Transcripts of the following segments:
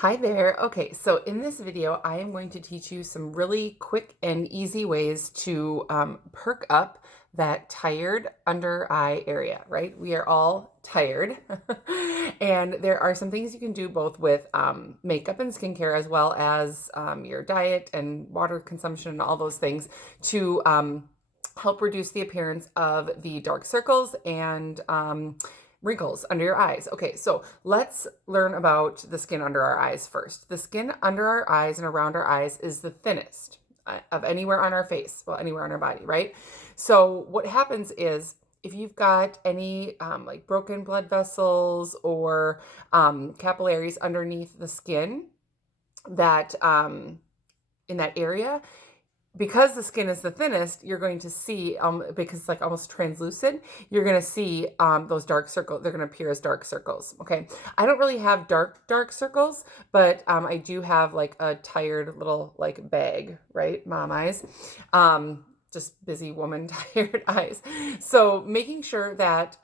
Hi there. Okay, so in this video, I am going to teach you some really quick and easy ways to perk up that tired under eye area, right? We are all tired. And there are some things you can do both with makeup and skincare, as well as your diet and water consumption and all those things to help reduce the appearance of the dark circles and wrinkles under your eyes. Okay, so let's learn about the skin under our eyes first. The skin under our eyes and around our eyes is the thinnest of anywhere on our face, well, anywhere on our body, right? So what happens is if you've got any like broken blood vessels or capillaries underneath the skin that in that area, because the skin is the thinnest, you're going to see, because it's like almost translucent, you're going to see those dark circles. They're going to appear as dark circles. Okay. I don't really have dark circles, but I do have like a tired little like bag, right? Mom eyes. Just busy woman, tired eyes. So making sure that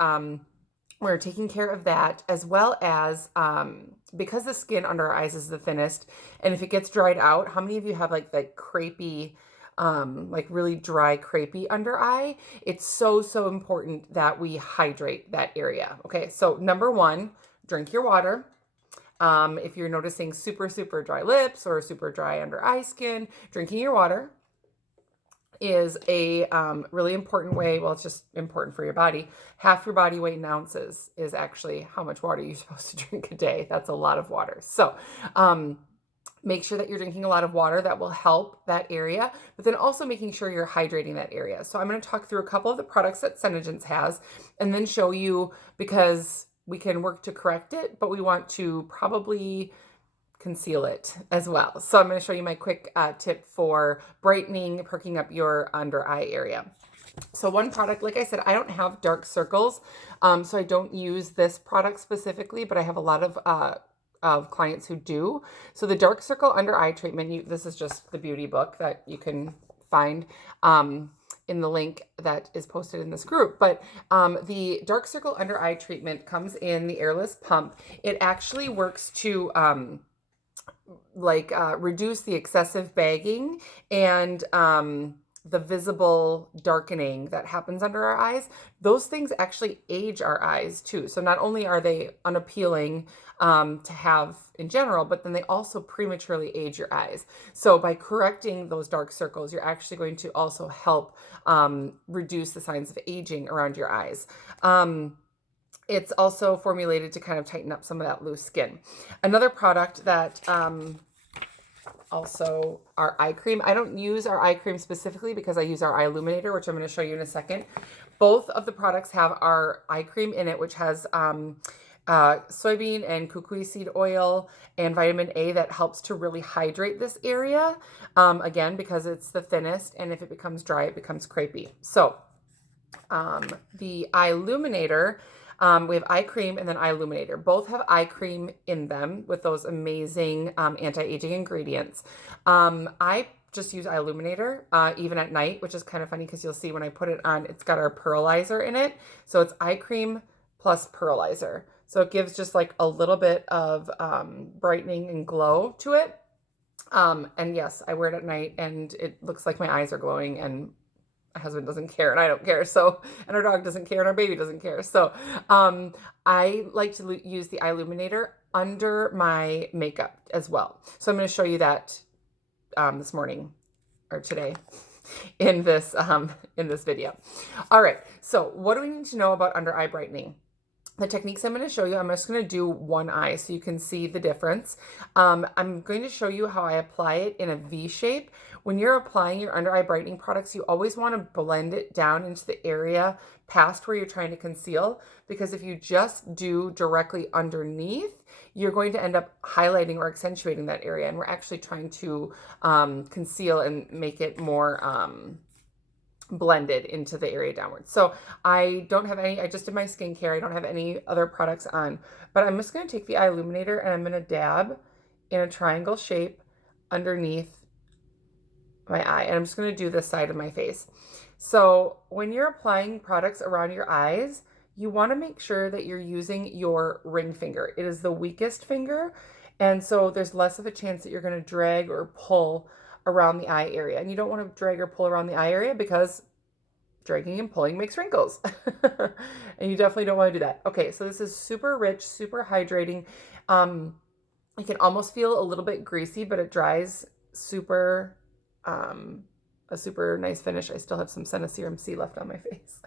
we're taking care of that, as well as because the skin under our eyes is the thinnest, and if it gets dried out, how many of you have like that crepey, like really dry, crepey under eye? It's so important that we hydrate that area. Okay, so number one, drink your water. If you're noticing super dry lips or super dry under eye skin, drinking your water is a really important way. Well, it's just important for your body. Half your body weight in ounces is actually how much water you're supposed to drink a day. That's a lot of water. So make sure that you're drinking a lot of water. That will help that area, but then also making sure you're hydrating that area. So I'm going to talk through a couple of the products that Senegence has and then show you, because we can work to correct it, but we want to probably conceal it as well. So I'm going to show you my quick tip for brightening, perking up your under eye area. So one product, like I said, I don't have dark circles, so I don't use this product specifically, but I have a lot of clients who do. So the dark circle under eye treatment, this is just the beauty book that you can find in the link that is posted in this group. But the dark circle under eye treatment comes in the airless pump. It actually works to reduce the excessive bagging and the visible darkening that happens under our eyes. Those things actually age our eyes too. So not only are they unappealing to have in general, but then they also prematurely age your eyes. So by correcting those dark circles, you're actually going to also help reduce the signs of aging around your eyes. It's also formulated to kind of tighten up some of that loose skin. Another product that also our eye cream. I don't use our eye cream specifically because I use our eye illuminator, which I'm going to show you in a second. Both of the products have our eye cream in it, which has soybean and kukui seed oil and vitamin A that helps to really hydrate this area. Again, because it's the thinnest, and if it becomes dry, it becomes crepey. So the eye illuminator, we have eye cream and then eye illuminator. Both have eye cream in them with those amazing anti-aging ingredients. I just use eye illuminator even at night, which is kind of funny because you'll see when I put it on, it's got our pearlizer in it. So it's eye cream plus pearlizer. So it gives just like a little bit of brightening and glow to it. And yes, I wear it at night and it looks like my eyes are glowing, and my husband doesn't care and I don't care. So, and our dog doesn't care and our baby doesn't care. So, I like to use the eye illuminator under my makeup as well. So I'm going to show you that, this morning or today in this video. All right. So what do we need to know about under eye brightening? The techniques I'm going to show you, I'm just going to do one eye so you can see the difference. I'm going to show you how I apply it in a V shape. When you're applying your under eye brightening products, you always want to blend it down into the area past where you're trying to conceal, because if you just do directly underneath, you're going to end up highlighting or accentuating that area. And we're actually trying to conceal and make it more blended into the area downwards. So I don't have any, I just did my skincare. I don't have any other products on, but I'm just going to take the eye illuminator and I'm going to dab in a triangle shape underneath my eye. And I'm just going to do this side of my face. So when you're applying products around your eyes, you want to make sure that you're using your ring finger. It is the weakest finger, And so there's less of a chance that you're going to drag or pull around the eye area. And you don't want to drag or pull around the eye area because dragging and pulling makes wrinkles. And you definitely don't want to do that. Okay, so this is super rich, super hydrating. You can almost feel a little bit greasy, but it dries super, a super nice finish. I still have some Serum C left on my face.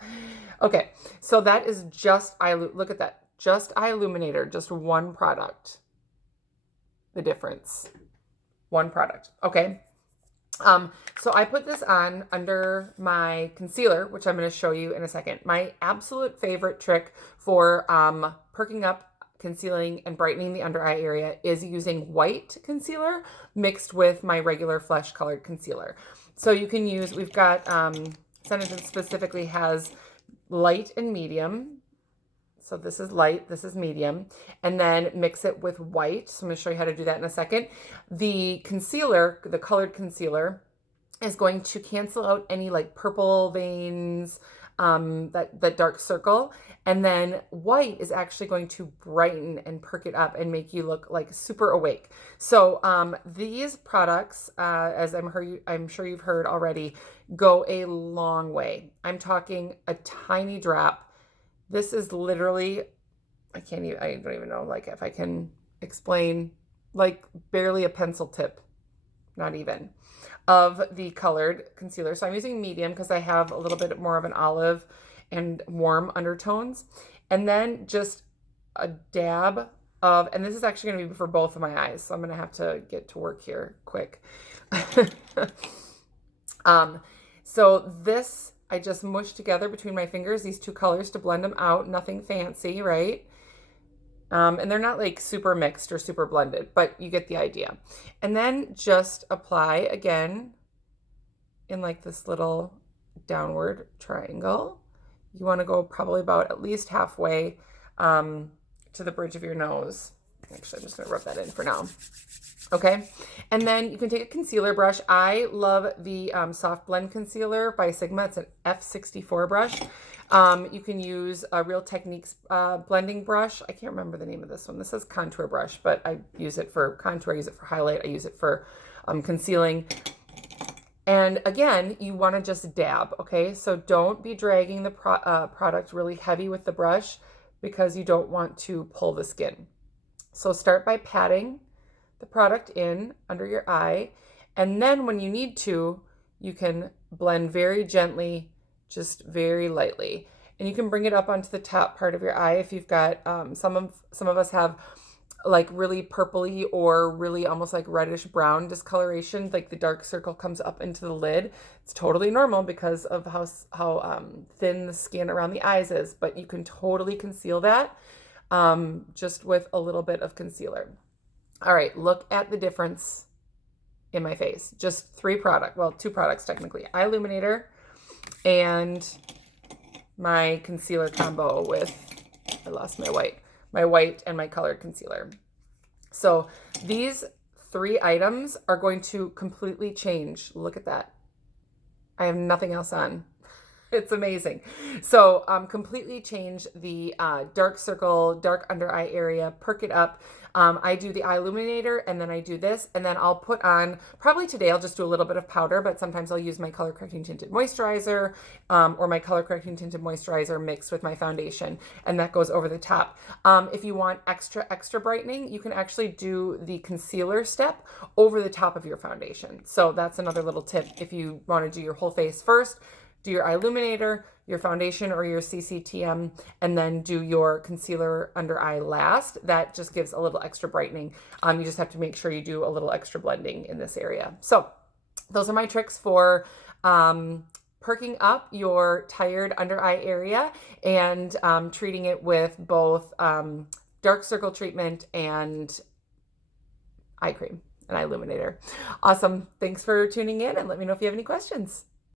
Okay, so that is just look at that. Just eye illuminator, just one product. The difference. One product. Okay. So I put this on under my concealer, which I'm going to show you in a second. My absolute favorite trick for perking up, concealing, and brightening the under eye area is using white concealer mixed with my regular flesh colored concealer. So you can use, we've got, Senegence specifically has light and medium. So this is light, this is medium, and then mix it with white. So I'm going to show you how to do that in a second. The concealer, the colored concealer, is going to cancel out any like purple veins, that dark circle. And then white is actually going to brighten and perk it up and make you look like super awake. So these products, as I'm sure you've heard already, go a long way. I'm talking a tiny drop. This is literally, I don't even know, like if I can explain, like barely a pencil tip, not even, of the colored concealer. So I'm using medium because I have a little bit more of an olive and warm undertones. And then just a dab of, and this is actually going to be for both of my eyes. So I'm going to have to get to work here quick. So this, I just mushed together between my fingers, these two colors to blend them out. Nothing fancy, right? And they're not like super mixed or super blended, but you get the idea. And then just apply again in like this little downward triangle. You want to go probably about at least halfway to the bridge of your nose. Actually, I'm just going to rub that in for now. Okay, and then you can take a concealer brush. I love the Soft Blend Concealer by Sigma. It's an F64 brush. You can use a Real Techniques blending brush. I can't remember the name of this one. This says contour brush, but I use it for contour, I use it for highlight, I use it for concealing. And again, you want to just dab, okay? So don't be dragging the product really heavy with the brush because you don't want to pull the skin. So start by patting the product in under your eye, and then when you need to, you can blend very gently, just very lightly, and you can bring it up onto the top part of your eye if you've got some of us have like really purpley or really almost like reddish brown discoloration, like the dark circle comes up into the lid. It's totally normal because of how thin the skin around the eyes is, but you can totally conceal that just with a little bit of concealer. All right, look at the difference in my face. Just two products technically. Eye illuminator and my concealer combo with, I lost my white and my colored concealer. So these three items are going to completely change. Look at that. I have nothing else on. It's amazing. So completely change the dark circle, dark under eye area, perk it up. I do the eye illuminator and then I do this, and then I'll put on, probably today I'll just do a little bit of powder, but sometimes I'll use my color correcting tinted moisturizer or my color correcting tinted moisturizer mixed with my foundation, and that goes over the top. If you want extra brightening, you can actually do the concealer step over the top of your foundation. So that's another little tip. If you want to do your whole face first, do your eye illuminator, your foundation or your CCTM, and then do your concealer under eye last. That just gives a little extra brightening. You just have to make sure you do a little extra blending in this area. So those are my tricks for perking up your tired under eye area and treating it with both dark circle treatment and eye cream and eye illuminator. Awesome. Thanks for tuning in, and let me know if you have any questions.